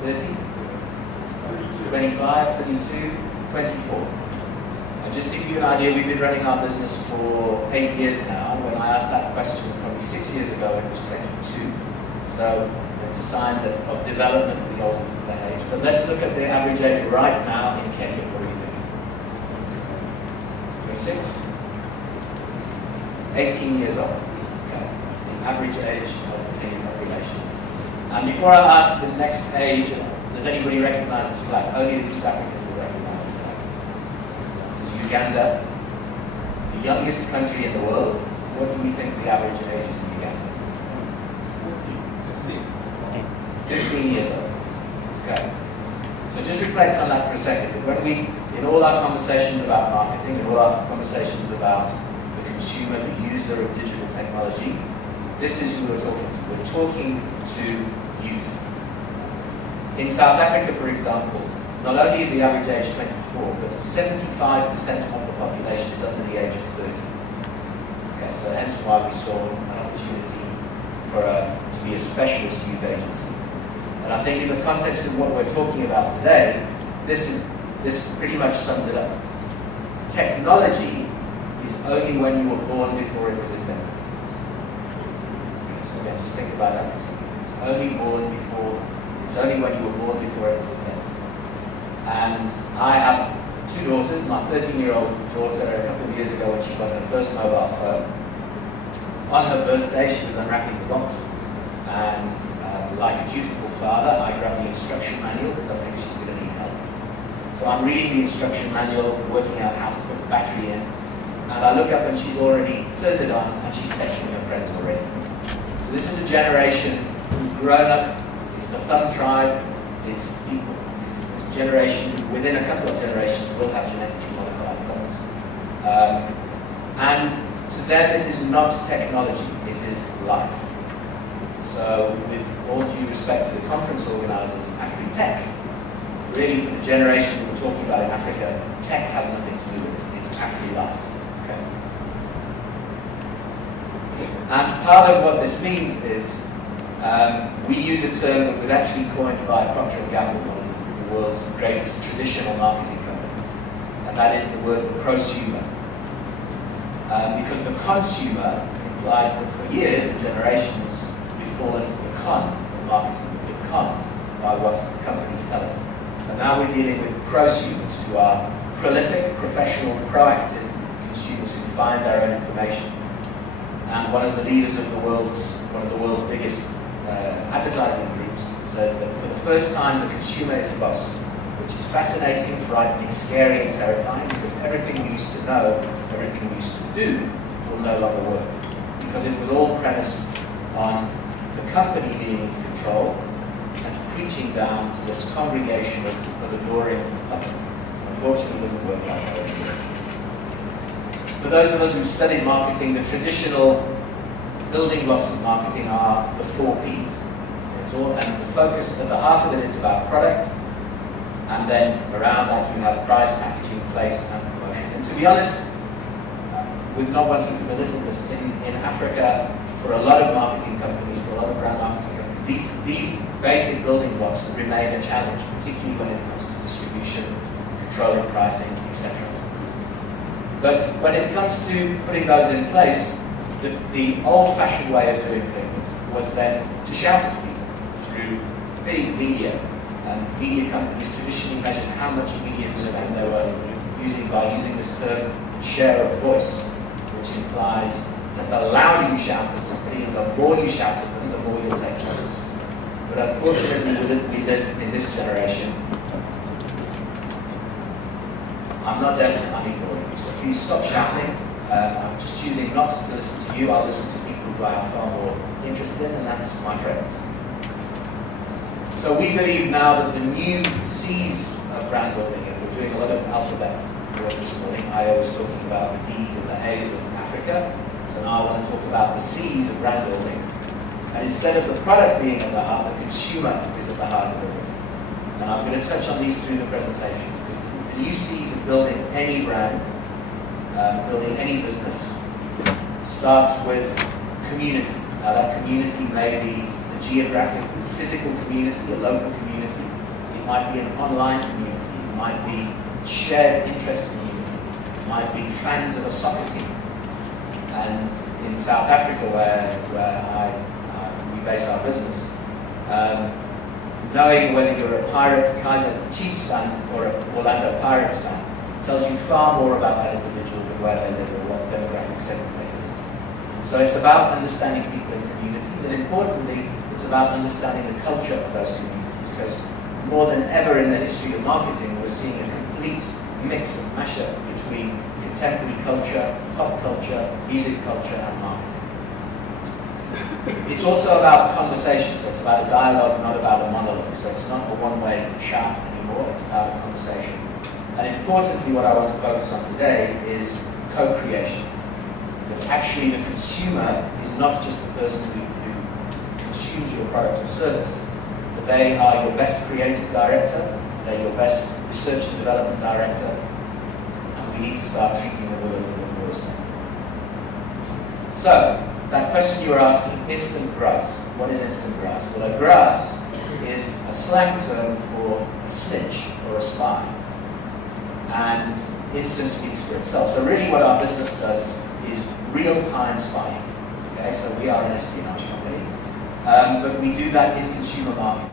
30, 25, 32, 24. And just to give you an idea, we've been running our business for 8 years now. When I asked that question probably 6 years ago, it was 22. So it's a sign of development the older the age. But let's look at the average age right now in Kenya. What do you think? 26? 18 years old. Okay, that's the average age of the Kenyan population. And before I ask the next age, does anybody recognize this flag? Only the East Africans will recognize this flag. This is Uganda, the youngest country in the world. What do you think the average age is in Uganda? 15 years old. Okay. So just reflect on that for a second. When we, in all our conversations about marketing, in all our conversations about the consumer, the user of digital technology, this is who we're talking to. We're talking to youth. In South Africa, for example, not only is the average age 24, but 75% of the population is under the age of 30. Okay, so hence why we saw an opportunity for to be a specialist youth agency. And I think in the context of what we're talking about today, this pretty much sums it up. Technology is only when you were born before it was invented. Okay, so again, just think about that for a second. It's only when you were born before it was invented. And I have 2 daughters. My 13-year-old daughter, a couple of years ago when she got her first mobile phone, on her birthday she was unwrapping the box, and like a dutiful father, I grabbed the instruction manual because I think she's going to need help. So I'm reading the instruction manual, working out how to put the battery in, and I look up and she's already turned it on and she's texting her friends already. So this is a generation who's grown up. It's the thumb tribe. It's people. It's this generation who, within a couple of generations, will have genetically modified phones. And to them, it is not technology. It is life. So, with all due respect to the conference organisers, Afri-Tech, really for the generation that we're talking about in Africa, tech has nothing to do with it. It's Afri-life. Okay? And part of what this means is we use a term that was actually coined by Procter & Gamble, one of the world's greatest traditional marketing companies, and that is the word prosumer. Because the consumer implies that for years and generations we've fallen for the con of marketing, we've been conned by what the companies tell us. So now we're dealing with prosumers who are prolific, professional, proactive consumers who find their own information. And one of the leaders of one of the world's biggest advertising groups says that for the first time the consumer is boss, which is fascinating, frightening, scary, and terrifying, because everything we used to know, everything we used to do, will no longer work. Because it was all premised on the company being in control and preaching down to this congregation of adoring public. Unfortunately, it doesn't work like that anymore. For those of us who studied marketing, the traditional building blocks of marketing are the 4 Ps. And the focus at the heart of it is about product, and then around that you have price, packaging, place, and promotion. And to be honest, with not wanting to belittle this, in Africa, for a lot of marketing companies, for a lot of brand marketing companies, these basic building blocks remain a challenge, particularly when it comes to distribution, controlling pricing, etc. But when it comes to putting those in place, the old-fashioned way of doing things was then to shout at people through big media. And media companies traditionally measured how much media spend they were using by using this term share of voice, which implies that the louder you shout at somebody and the more you shout at them, the more you'll take notice. But unfortunately, we live in this generation. I'm not deaf, I'm ignoring you, so please stop shouting. I'm just choosing not to listen to you. I'll listen to people who I have far more interest in, and that's my friends. So we believe now that the new C's of brand building, and we're doing a lot of alphabet work this morning. I was talking about the D's and the A's of Africa, so now I want to talk about the C's of brand building. And instead of the product being at the heart, the consumer is at the heart of it. And I'm going to touch on these through the presentation, because the new C's of building any brand, building any business, starts with community. Now that community may be the geographic, the physical community, a local community. might be an online community, it might be shared interest community, it might be fans of a soccer team. And in South Africa, where we base our business, knowing whether you're a Kaiser Chiefs fan or an Orlando Pirates fan tells you far more about that individual than where they live or what demographic segment they fit into. So it's about understanding people in communities, and importantly, it's about understanding the culture of those communities, because more than ever in the history of marketing, we're seeing a complete mix and mashup between contemporary culture, pop culture, music culture, and marketing. It's also about conversation, so it's about a dialogue, not about a monologue. So it's not a one-way chat anymore, it's about a conversation. And importantly, what I want to focus on today is co-creation. That actually the consumer is not just the person who consumes your product or service, but they are your best creative director, they're your best research and development director, and we need to start treating them with a little bit more respect. So, that question you were asking, instant grass. What is instant grass? Well, a grass is a slang term for a snitch or a spy. And instant speaks for itself. So really what our business does is real-time spying. Okay, so we are an espionage company, but we do that in consumer marketing.